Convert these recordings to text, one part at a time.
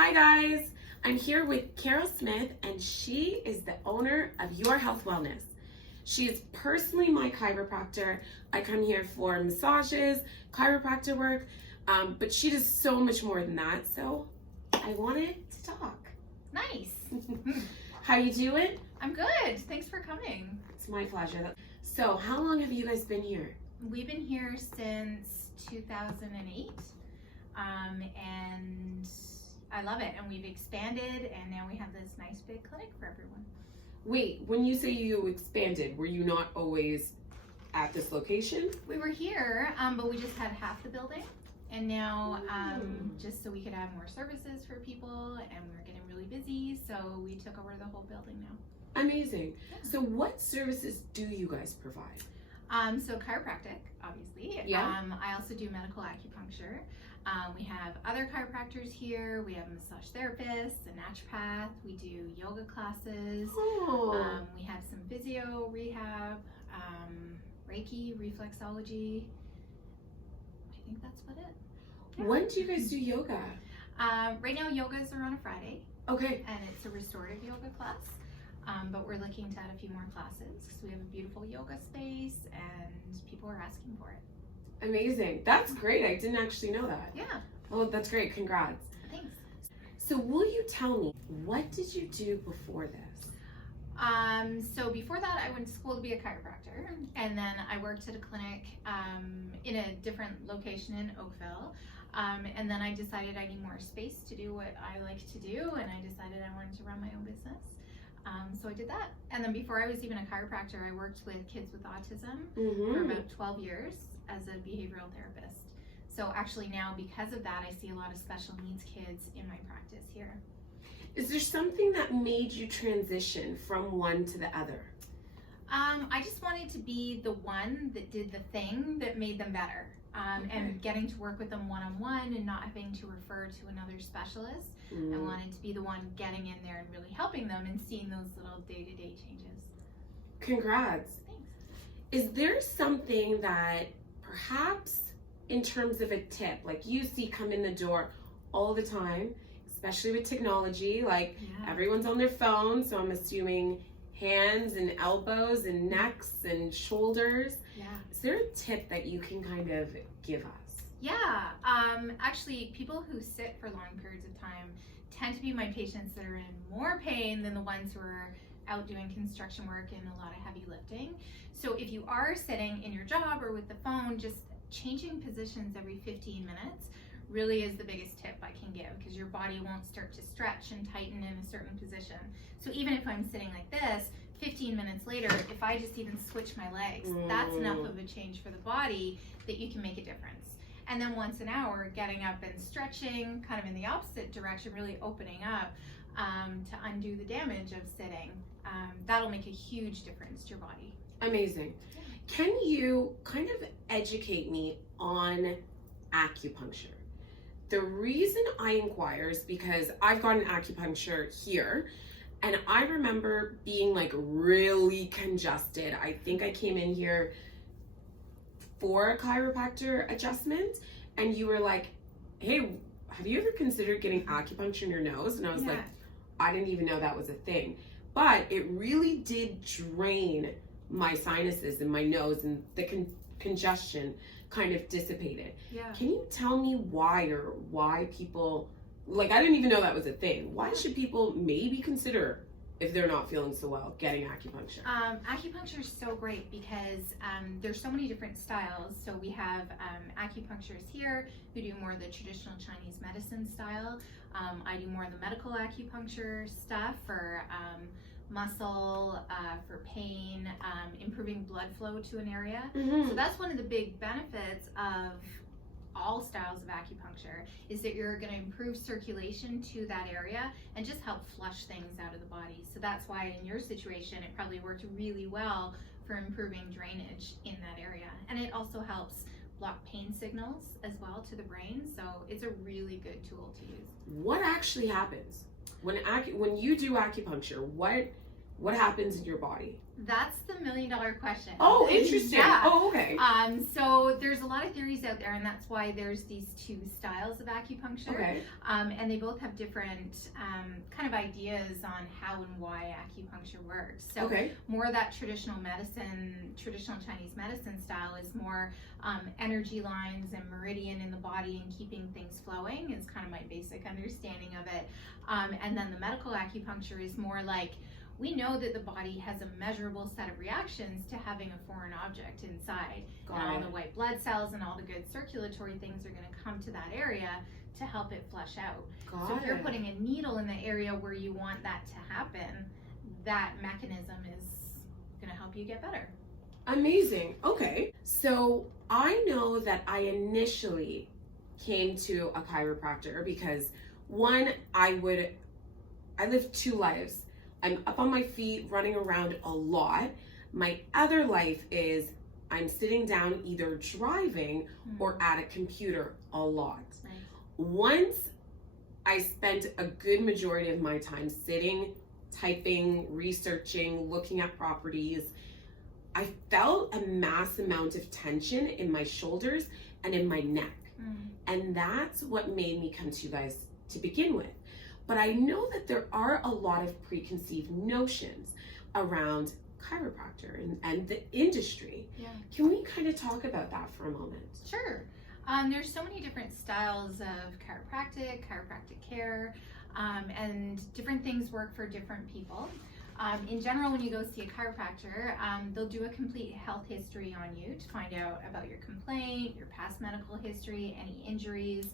Hi guys, I'm here with Carole Smith and she is the owner of Your Health Wellness. She is personally my chiropractor. I come here for massages, chiropractor work, but she does so much more than that, so I wanted to talk. Nice. How you doing? I'm good. Thanks for coming. It's my pleasure. So how long have you guys been here? We've been here since 2008, and I love it. And we've expanded, and now we have this nice big clinic for everyone. Wait, when you say you expanded, were you not always at this location? We were here, but we just had half the building. And now, just so we could have more services for people, and we're getting really busy, so we took over the whole building now. Amazing. Yeah. So what services do you guys provide? So chiropractic, obviously. Yeah. I also do medical acupuncture. We have other chiropractors here. We have a massage therapist, a naturopath. We do yoga classes. Oh. We have some physio, rehab, Reiki, reflexology. I think that's about it. Yeah. When do you guys do yoga? Right now, yogas are on a Friday, Okay. and it's a restorative yoga class. But we're looking to add a few more classes because we have a beautiful yoga space and people are asking for it. Amazing. That's great. I didn't actually know that. Yeah, Oh, that's great. Congrats. thanks. So will you tell me, what did you do before this? So before that, I went to school to be a chiropractor, and then I worked at a clinic in a different location in Oakville. And then I decided I need more space to do what I like to do, and I decided I wanted to run my own business. So I did that. And then before I was even a chiropractor, I worked with kids with autism for about 12 years as a behavioral therapist. So actually now, because of that, I see a lot of special needs kids in my practice here. Is there something that made you transition from one to the other? I just wanted to be the one that did the thing that made them better. And getting to work with them one-on-one and not having to refer to another specialist. I wanted to be the one getting in there and really helping them and seeing those little day-to-day changes. Congrats. Thanks. Is there something that perhaps in terms of a tip, like you see come in the door all the time, especially with technology, like everyone's on their phone, so I'm assuming hands and elbows and necks and shoulders. Yeah. Is there a tip that you can kind of give us? Yeah, actually people who sit for long periods of time tend to be my patients that are in more pain than the ones who are out doing construction work and a lot of heavy lifting. So if you are sitting in your job or with the phone, just changing positions every 15 minutes really is the biggest tip I can give, because your body won't start to stretch and tighten in a certain position. So even if I'm sitting like this, 15 minutes later, if I just even switch my legs, that's enough of a change for the body that you can make a difference. And then once an hour, getting up and stretching kind of in the opposite direction, really opening up to undo the damage of sitting. That'll make a huge difference to your body. Amazing. Can you kind of educate me on acupuncture? The reason I inquire is because I've got an acupuncture here, and I remember being like really congested. I think I came in here for a chiropractor adjustment, and you were like, hey, have you ever considered getting acupuncture in your nose? And I was like, I didn't even know that was a thing. But it really did drain my sinuses and my nose, and the congestion kind of dissipated. Yeah. Can you tell me why people, like, I didn't even know that was a thing. Why should people maybe consider, if they're not feeling so well, getting acupuncture? Acupuncture is so great because there's so many different styles. So we have acupuncturists here who do more of the traditional Chinese medicine style. I do more of the medical acupuncture stuff for muscle, for pain, improving blood flow to an area. So that's one of the big benefits of all styles of acupuncture, is that you're going to improve circulation to that area and just help flush things out of the body. So that's why in your situation it probably worked really well for improving drainage in that area. And it also helps block pain signals as well to the brain. So it's a really good tool to use. What actually happens when you do acupuncture? What what happens in your body? That's the $1 million question. Oh, interesting. Yeah. Oh, okay. So there's a lot of theories out there, and that's why there's these two styles of acupuncture. Okay. And they both have different kind of ideas on how and why acupuncture works. So Okay. more of that traditional medicine, traditional Chinese medicine style is more energy lines and meridian in the body and keeping things flowing is kind of my basic understanding of it. And then the medical acupuncture is more like, we know that the body has a measurable set of reactions to having a foreign object inside. And all the white blood cells and all the good circulatory things are going to come to that area to help it flush out. So if you're putting a needle in the area where you want that to happen, that mechanism is going to help you get better. Amazing. Okay. So I know that I initially came to a chiropractor because one, I live two lives. I'm up on my feet, running around a lot. My other life is I'm sitting down either driving or at a computer a lot. Right. Once I spent a good majority of my time sitting, typing, researching, looking at properties, I felt a mass amount of tension in my shoulders and in my neck. And that's what made me come to you guys to begin with. But I know that there are a lot of preconceived notions around chiropractor and the industry. Yeah. Can we kind of talk about that for a moment? Sure. There's so many different styles of chiropractic care, and different things work for different people. In general, when you go see a chiropractor, they'll do a complete health history on you to find out about your complaint, your past medical history, any injuries.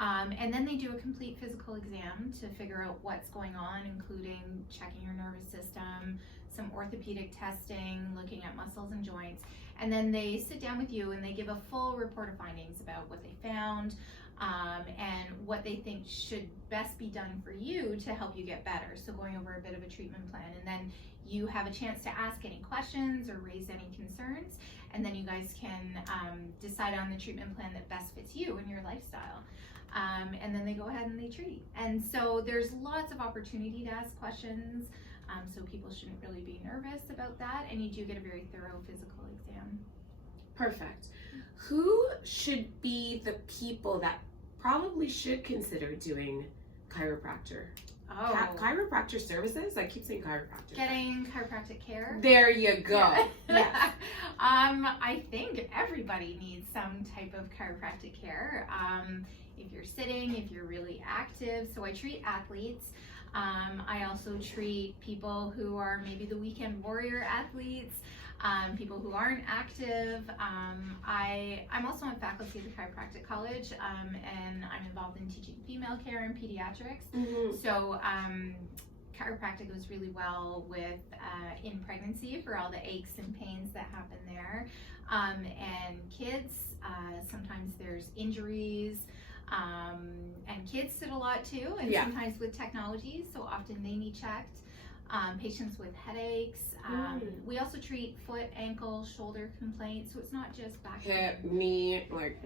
And then they do a complete physical exam to figure out what's going on, including checking your nervous system, some orthopedic testing, looking at muscles and joints. And then they sit down with you and they give a full report of findings about what they found, and what they think should best be done for you to help you get better. So going over a bit of a treatment plan, and then you have a chance to ask any questions or raise any concerns, and then you guys can decide on the treatment plan that best fits you and your lifestyle. And then they go ahead and they treat. And so there's lots of opportunity to ask questions, so people shouldn't really be nervous about that, and you do get a very thorough physical exam. Perfect. Who should be the people that probably should consider doing chiropractor? Chiropractor services? I keep saying chiropractor. Getting chiropractic care. There you go. Yeah. Yes. I think everybody needs some type of chiropractic care. If you're sitting, if you're really active. So I treat athletes. I also treat people who are maybe the weekend warrior athletes, people who aren't active. I'm also on faculty at the Chiropractic College, and I'm involved in teaching female care and pediatrics. Mm-hmm. So chiropractic goes really well with in pregnancy for all the aches and pains that happen there. And kids, sometimes there's injuries. And kids sit a lot too, and sometimes with technology, so often they need checked. Patients with headaches. We also treat foot, ankle, shoulder complaints, so it's not just back. Hip, knee, like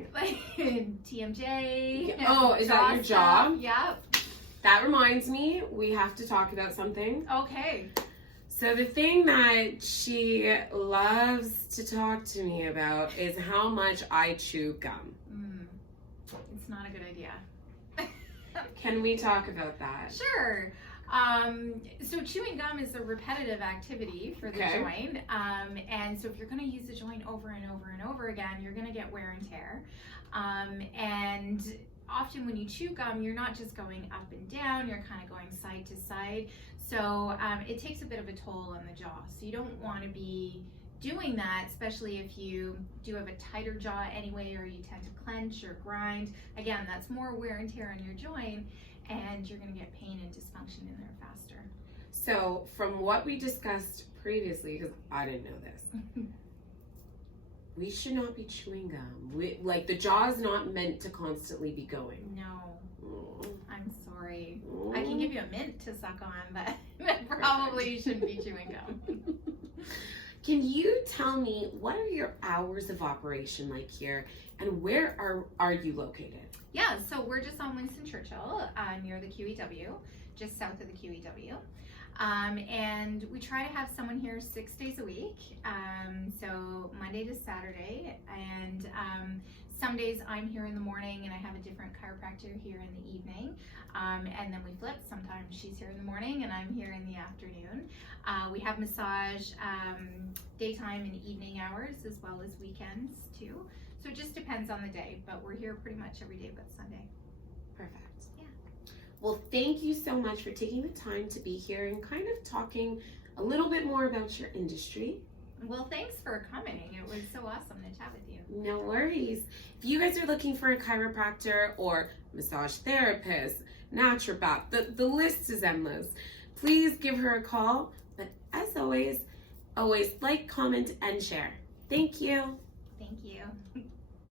TMJ. Oh, is that your job? Yep. That reminds me, we have to talk about something. Okay. So the thing that she loves to talk to me about is how much I chew gum. It's not a good idea. Can we talk about that? Sure. So chewing gum is a repetitive activity for the joint. And so if you're going to use the joint over and over and over again, you're going to get wear and tear. And often when you chew gum, you're not just going up and down, you're kind of going side to side. So it takes a bit of a toll on the jaw. So you don't want to be doing that, especially if you do have a tighter jaw anyway, or you tend to clench or grind. Again, that's more wear and tear on your joint, and you're going to get pain and dysfunction in there faster. So from what we discussed previously, because I didn't know this, we should not be chewing gum. Like the jaw is not meant to constantly be going. No, I'm sorry. I can give you a mint to suck on, but probably you shouldn't be chewing gum. Can you tell me, what are your hours of operation like here, and where are you located? Yeah, so we're just on Winston Churchill, near the QEW, just south of the QEW. And we try to have someone here 6 days a week, so Monday to Saturday, and some days I'm here in the morning and I have a different chiropractor here in the evening, and then we flip. Sometimes she's here in the morning and I'm here in the afternoon. We have massage daytime and evening hours as well as weekends too, so it just depends on the day, but we're here pretty much every day but Sunday. Perfect. Yeah. Well, thank you so much for taking the time to be here and kind of talking a little bit more about your industry. Well, thanks for coming. It was so awesome to chat with you. No worries. If you guys are looking for a chiropractor or massage therapist, naturopath, the list is endless. Please give her a call. But as always like, comment, and share. Thank you. Thank you.